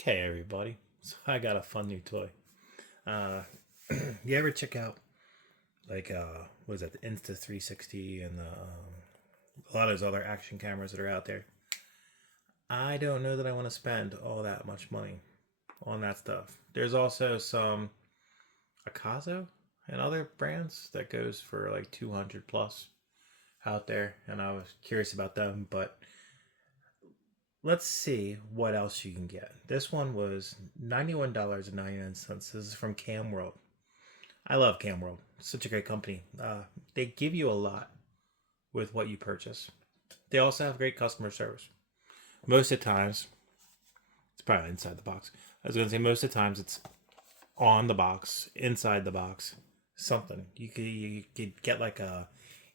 Okay, everybody. So I got a fun new toy. Uh, you ever check out what is that? The Insta360 and a lot of those other action cameras that are out there. I don't know that I want to spend all that much money on that stuff. There's also some Akazo and other brands that goes for like 200 plus out there, and I was curious about them, but let's see what else you can get. This one was $91.99. This is from CAMWORLD. I love CAMWORLD. It's such a great company. They give you a lot with what you purchase. They also have great customer service. Most of the times, it's probably inside the box. I was going to say most of the times it's on the box, inside the box, something. You could get like a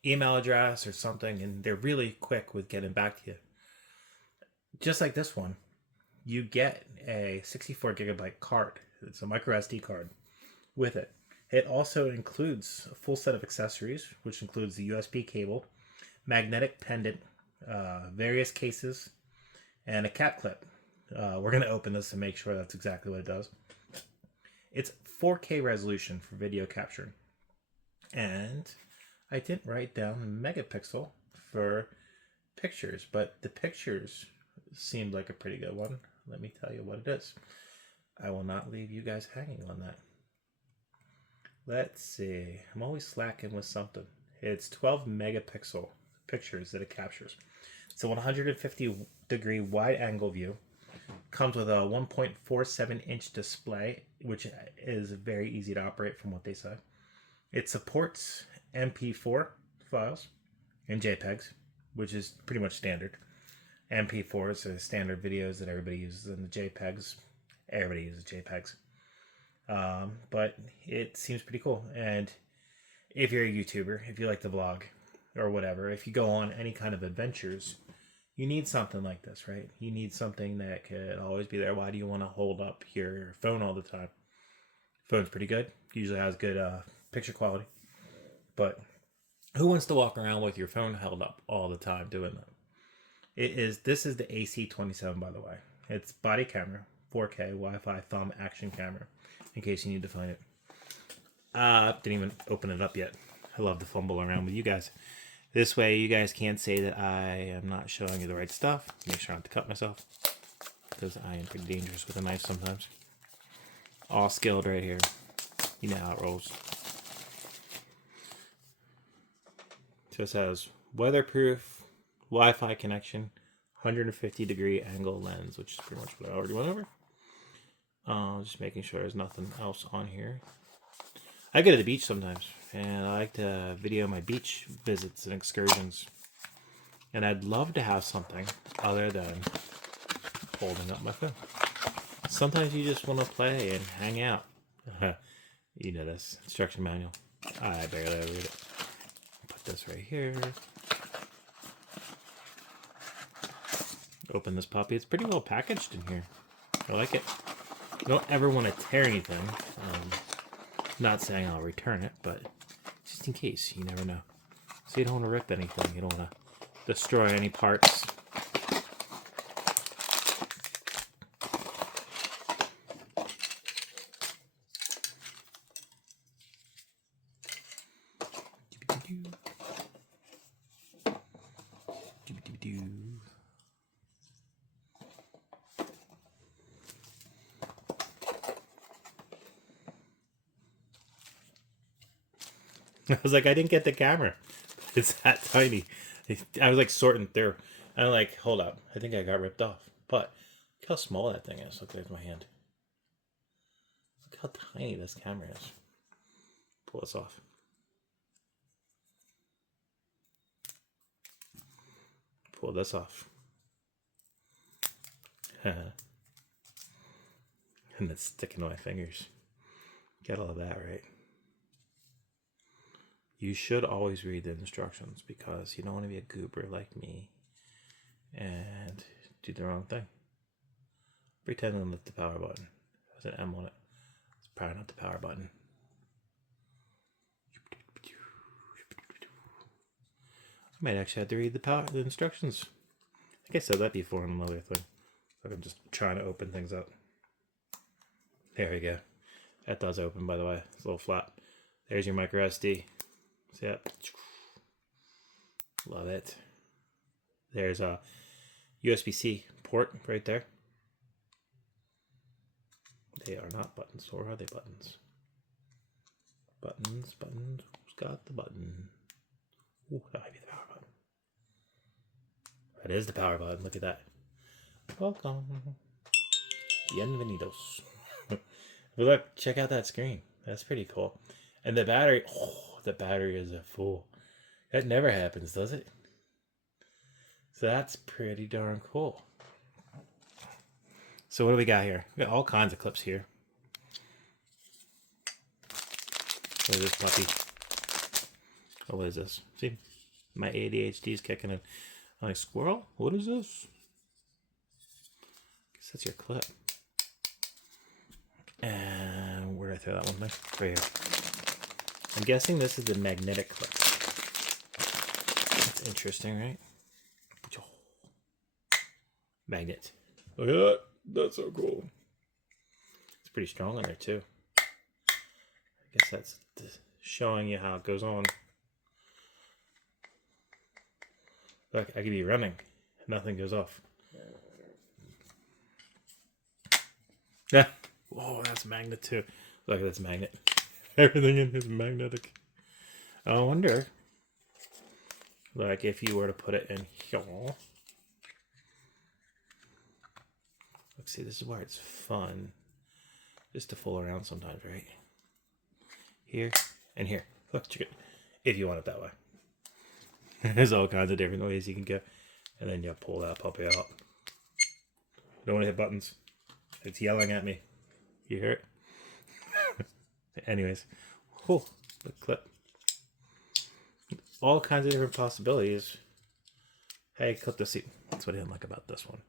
email address or something, and they're really quick with getting back to you. Just like this one, you get a 64 gigabyte card. It's a micro SD card with it. It also includes a full set of accessories, which includes the USB cable, magnetic pendant, various cases, and a cap clip. We're going to open this and make sure that's exactly what it does. It's 4K resolution for video capture. And I didn't write down megapixel for pictures, but the pictures seemed like a pretty good one. Let me tell you what it is. I will not leave you guys hanging on that. Let's see. I'm always slacking with something. It's 12 megapixel pictures that it captures. It's a 150 degree wide angle view. Comes with a 1.47 inch display, which is very easy to operate from what they say. It supports MP4 files and JPEGs, which is pretty much standard. MP4s are standard videos that everybody uses, and the JPEGs, everybody uses JPEGs. But it seems pretty cool. And if you're a YouTuber, if you like to vlog or whatever, if you go on any kind of adventures, you need something like this, right? You need something that could always be there. Why do you want to hold up your phone all the time? Phone's pretty good. Usually has good picture quality. But who wants to walk around with your phone held up all the time doing that? This is the AC27, by the way. It's body camera, 4K, Wi-Fi thumb action camera, in case you need to find it. Didn't even open it up yet. I love to fumble around with you guys. This way you guys can't say that I am not showing you the right stuff. Make sure not to cut myself, because I am pretty dangerous with a knife sometimes. All skilled right here. You know how it rolls. So it says weatherproof, Wi-Fi connection, 150 degree angle lens, which is pretty much what I already went over. Just making sure there's nothing else on here. I go to the beach sometimes, and I like to video my beach visits and excursions. And I'd love to have something other than holding up my phone. Sometimes you just want to play and hang out. You know this instruction manual. I barely ever read it. Put this right here. Open this puppy. It's pretty well packaged in here. I like it. You don't ever want to tear anything. Not saying I'll return it, but just in case, you never know. So you don't want to rip anything. You don't want to destroy any parts. I was like, I didn't get the camera. It's that tiny. I was like sorting through. I'm like, hold up. I think I got ripped off. But look how small that thing is. Look, there's my hand. Look how tiny this camera is. Pull this off. Pull this off. And it's sticking to my fingers. Get all of that right. You should always read the instructions, because you don't want to be a goober like me and do the wrong thing. Pretend to lift the power button. There's an M on it. It's probably not the power button. I might actually have to read the instructions. I think I said that before on another thing. Like I'm just trying to open things up. There we go. That does open, by the way. It's a little flat. There's your micro SD. See that? Love it. There's a USB-C port right there. They are not buttons, or are they buttons? Buttons, buttons. Who's got the button? Ooh, that might be the power button. That is the power button. Look at that. Welcome. Bienvenidos. But look, check out that screen. That's pretty cool. And the battery, oh, the battery is a fool. That never happens, does it? So that's pretty darn cool. So what do we got here? We got all kinds of clips here. What is this puppy? Oh, what is this? See, my ADHD is kicking in. I'm like, squirrel? What is this? Guess that's your clip. And where did I throw that one? Right here. I'm guessing this is the magnetic clip. That's interesting, right? Magnet. Look at that. That's so cool. It's pretty strong on there too. I guess that's showing you how it goes on. Look, I could be running. Nothing goes off. Yeah. Oh, that's magnet too. Look, that's magnet. Everything in here is magnetic. I wonder, like, if you were to put it in here. Look, see, this is where it's fun. Just to fool around sometimes, right? Here and here. Look, check it. If you want it that way. There's all kinds of different ways you can go. And then you pull that puppy out. Don't want to hit buttons. It's yelling at me. You hear it? Anyways. Cool. The clip. All kinds of different possibilities. Hey, clip the seat. That's what I didn't like about this one.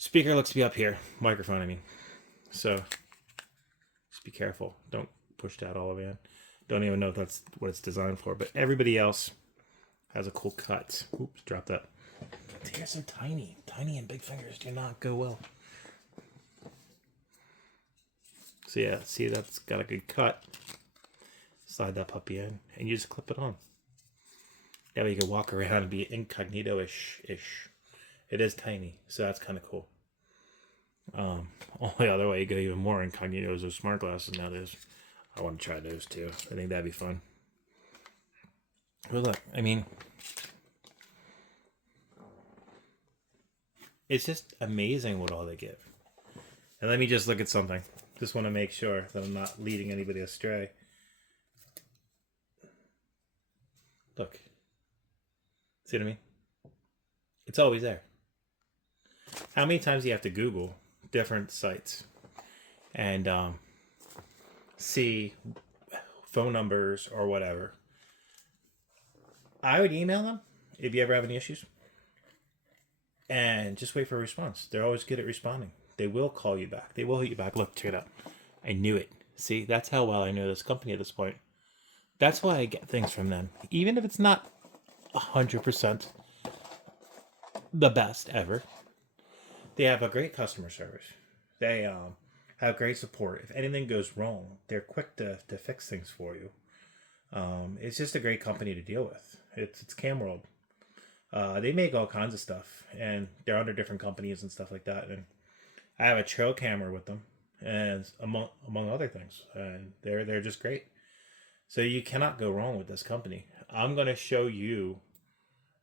Speaker looks to be up here. Microphone, I mean. So, just be careful. Don't push that all the way in. Don't even know if that's what it's designed for. But everybody else has a cool cut. Oops, drop that. They're so tiny. Tiny and big fingers do not go well. So yeah, see, that's got a good cut. Slide that puppy in, and you just clip it on. That way you can walk around and be incognito-ish. It is tiny, so that's kind of cool. Only other way you go even more incognito is with smart glasses nowadays. I want to try those too. I think that'd be fun. But look, I mean, it's just amazing what all they give. And let me just look at something. Just want to make sure that I'm not leading anybody astray. Look. See what I mean? It's always there. How many times do you have to Google different sites and see phone numbers or whatever? I would email them if you ever have any issues. And just wait for a response. They're always good at responding. They will call you back. They will hit you back. Look, check it out. I knew it. See, that's how well I know this company at this point. That's why I get things from them. Even if it's not 100% the best ever. They have a great customer service. They have great support. If anything goes wrong, they're quick to fix things for you. It's just a great company to deal with. It's CAMWORLD. They make all kinds of stuff, and they're under different companies and stuff like that. And I have a trail camera with them, and among other things, and they're just great. So you cannot go wrong with this company. I'm gonna show you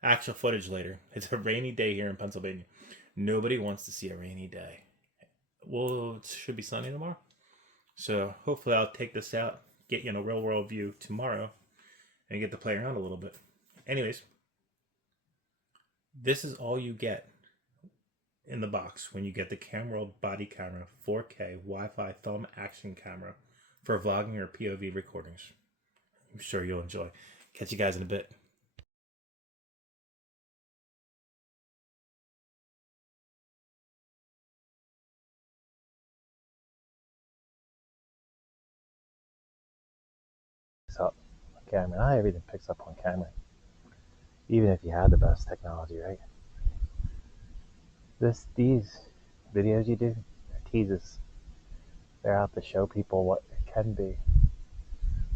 actual footage later. It's a rainy day here in Pennsylvania. Nobody wants to see a rainy day. Well, it should be sunny tomorrow. So hopefully I'll take this out, get you in a real world view tomorrow, and get to play around a little bit. Anyways, this is all you get in the box when you get the CAMWORLD body camera 4K Wi-Fi film action camera for vlogging or POV recordings. I'm sure you'll enjoy. Catch you guys in a bit. Up on camera. Not everything picks up on camera, even if you have the best technology, right? These videos you do are teases. They're out to show people what it can be.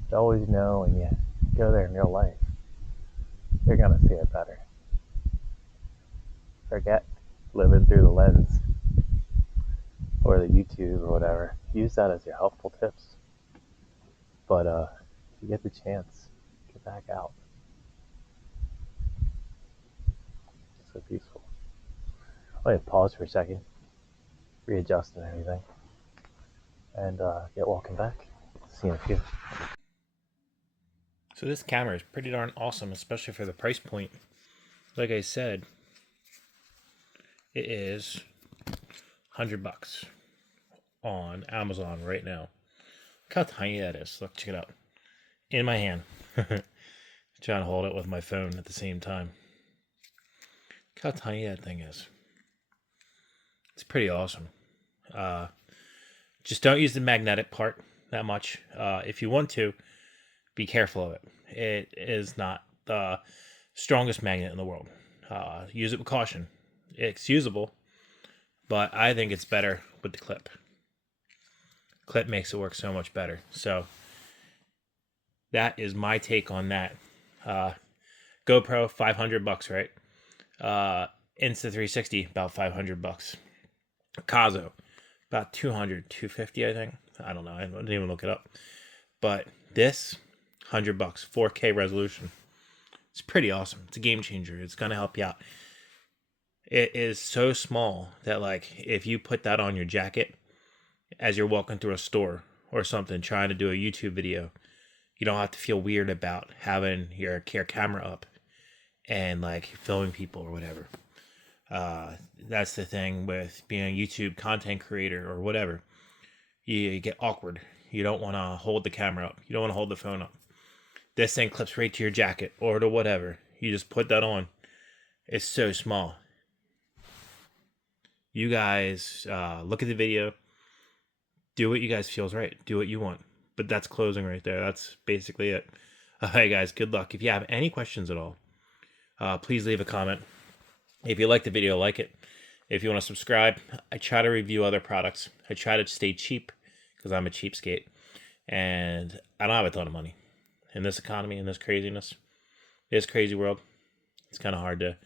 You always know when you go there in real life, you're going to see it better. Forget living through the lens or the YouTube or whatever. Use that as your helpful tips. But if you get the chance, get back out. It's so peaceful. I'm going to pause for a second, readjust and everything, and get walking back. See you in a few. So this camera is pretty darn awesome, especially for the price point. Like I said, it is $100 on Amazon right now. Look how tiny that is. Look, check it out. In my hand. Trying to hold it with my phone at the same time. Look how tiny that thing is. It's pretty awesome. Just don't use the magnetic part that much. If you want to, be careful of it. It is not the strongest magnet in the world. Use it with caution. It's usable, but I think it's better with the clip. Clip makes it work so much better. So that is my take on that. GoPro, $500, right? Insta360, about $500. Kazo, about 200, 250, I think. I don't know. I didn't even look it up. But this, $100, 4K resolution. It's pretty awesome. It's a game changer. It's going to help you out. It is so small that, like, if you put that on your jacket as you're walking through a store or something, trying to do a YouTube video, you don't have to feel weird about having your camera up and, like, filming people or whatever. That's the thing with being a YouTube content creator or whatever. You get awkward. You don't want to hold the camera up. You don't want to hold the phone up. This thing clips right to your jacket or to whatever. You just put that on. It's so small. You guys look at the video. Do what you guys feels right. Do what you want. But that's closing right there. That's basically it. All right, guys. Good luck. If you have any questions at all, please leave a comment. If you like the video, like it. If you want to subscribe, I try to review other products. I try to stay cheap because I'm a cheapskate. And I don't have a ton of money. In this economy, in this craziness, this crazy world, it's kind of hard to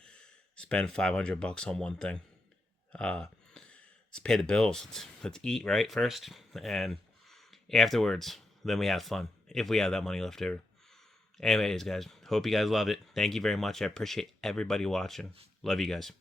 spend $500 on one thing. Let's pay the bills. Let's eat, right, first. And afterwards, then we have fun. If we have that money left over. Anyways, guys, hope you guys loved it. Thank you very much. I appreciate everybody watching. Love you guys.